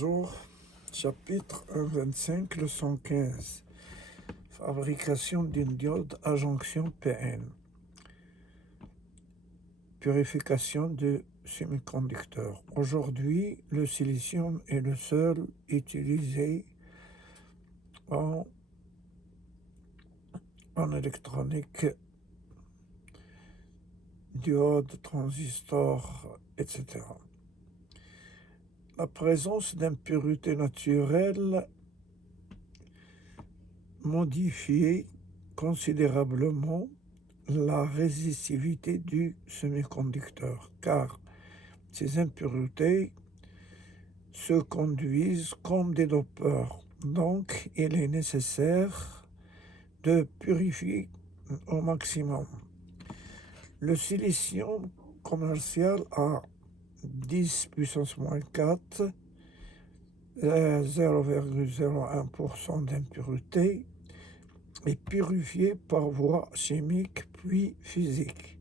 Bonjour, chapitre 1.25, leçon 15. Fabrication d'une diode à jonction PN. Purification de semi-conducteurs. Aujourd'hui, le silicium est le seul utilisé en électronique, diode, transistor, etc. La présence d'impuretés naturelles modifie considérablement la résistivité du semi-conducteur, car ces impuretés se conduisent comme des dopeurs. Donc, il est nécessaire de purifier au maximum. Le silicium commercial a 10 puissance moins 4, 0,01% d'impureté, est purifié par voie chimique puis physique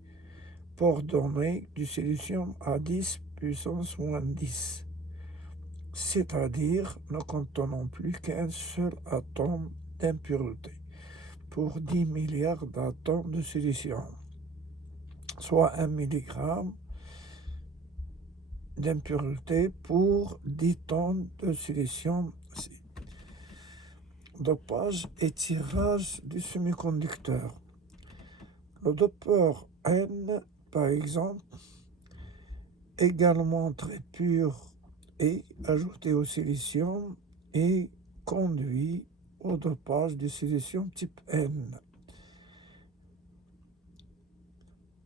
pour donner du silicium à 10 puissance moins 10, c'est-à-dire ne contenant plus qu'un seul atome d'impureté pour 10 milliards d'atomes de silicium, soit 1 mg d'impureté pour 10 tonnes de silicium. Dopage et tirage du semi-conducteur. Le dopeur N, par exemple, également très pur, est ajouté au silicium et conduit au dopage du silicium type N.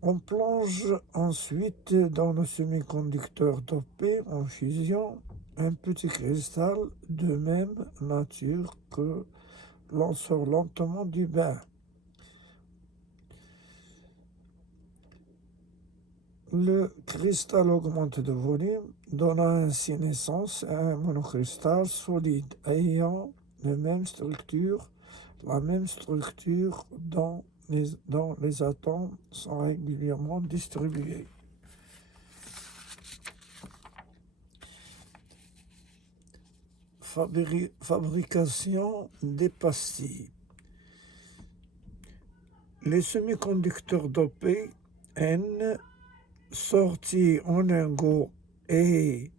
On plonge ensuite dans le semi-conducteur dopé en fusion un petit cristal de même nature que l'on sort lentement du bain. Le cristal augmente de volume, donnant ainsi naissance à un monocristal solide ayant la même structure dont les atomes sont régulièrement distribués. Fabrication des pastilles. Les semi-conducteurs dopés N sortis en lingots et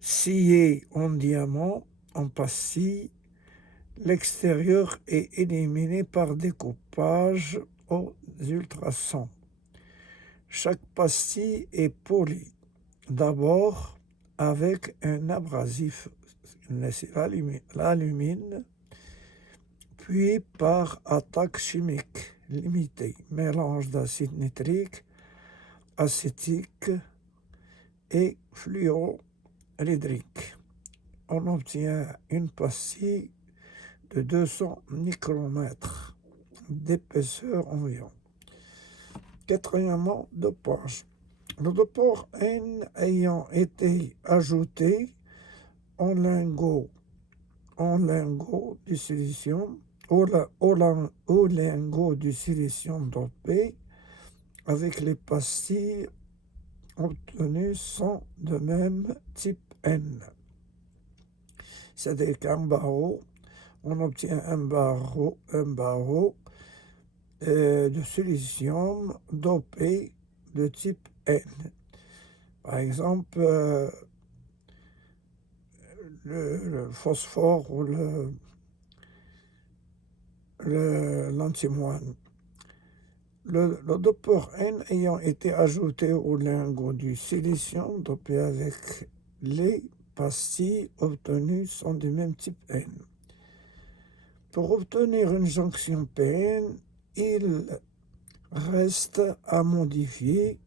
sciés en diamant en pastilles, l'extérieur est éliminé par découpage aux ultrasons. Chaque pastille est polie, d'abord avec un abrasif, l'alumine, puis par attaque chimique limitée, mélange d'acide nitrique, acétique et fluorhydrique. On obtient une pastille de 200 micromètres d'épaisseur environ. Quatrièmement, dopage. Le dopeur N ayant été ajouté au lingot du silicium, au lingot du silicium dopé, avec les pastilles obtenues sont de même type N. C'est-à-dire qu'un barreau, on obtient un barreau de silicium dopé de type N. Par exemple, le phosphore ou l'antimoine. Le dopeur N ayant été ajouté au lingot du silicium dopé avec les pastilles obtenues sont du même type N. Pour obtenir une jonction PN, il reste à modifier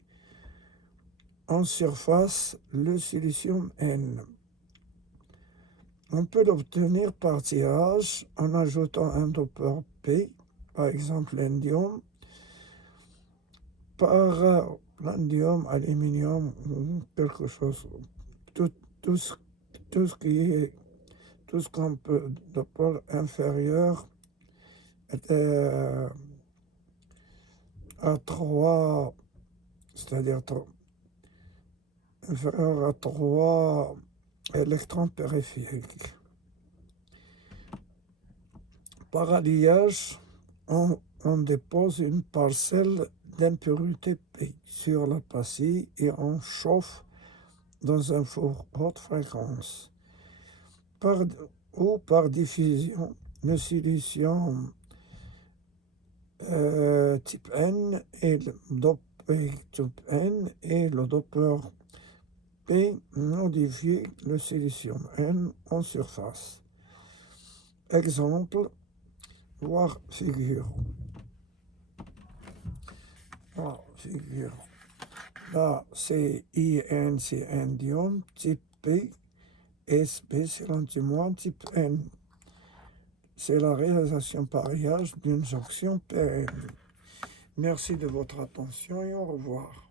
en surface le silicium N. On peut l'obtenir par tirage en ajoutant un dopeur P, par exemple l'indium, par l'indium, aluminium ou quelque chose, tout ce qu'on peut, dopeur inférieur à 3, c'est-à-dire inférieur à 3 électrons périphériques. Par alliage, on dépose une parcelle d'impurité P sur la pastille et on chauffe dans un four haute fréquence. Par diffusion, le silicium type N et le dopé type N et le dopeur P modifie le silicium N en surface. Exemple, voir figure. Voilà, figure. Là, c'est IN, c'est indium, type P, SB, c'est l'antimoine, type N. C'est la réalisation par alliage d'une jonction PN. Merci de votre attention et au revoir.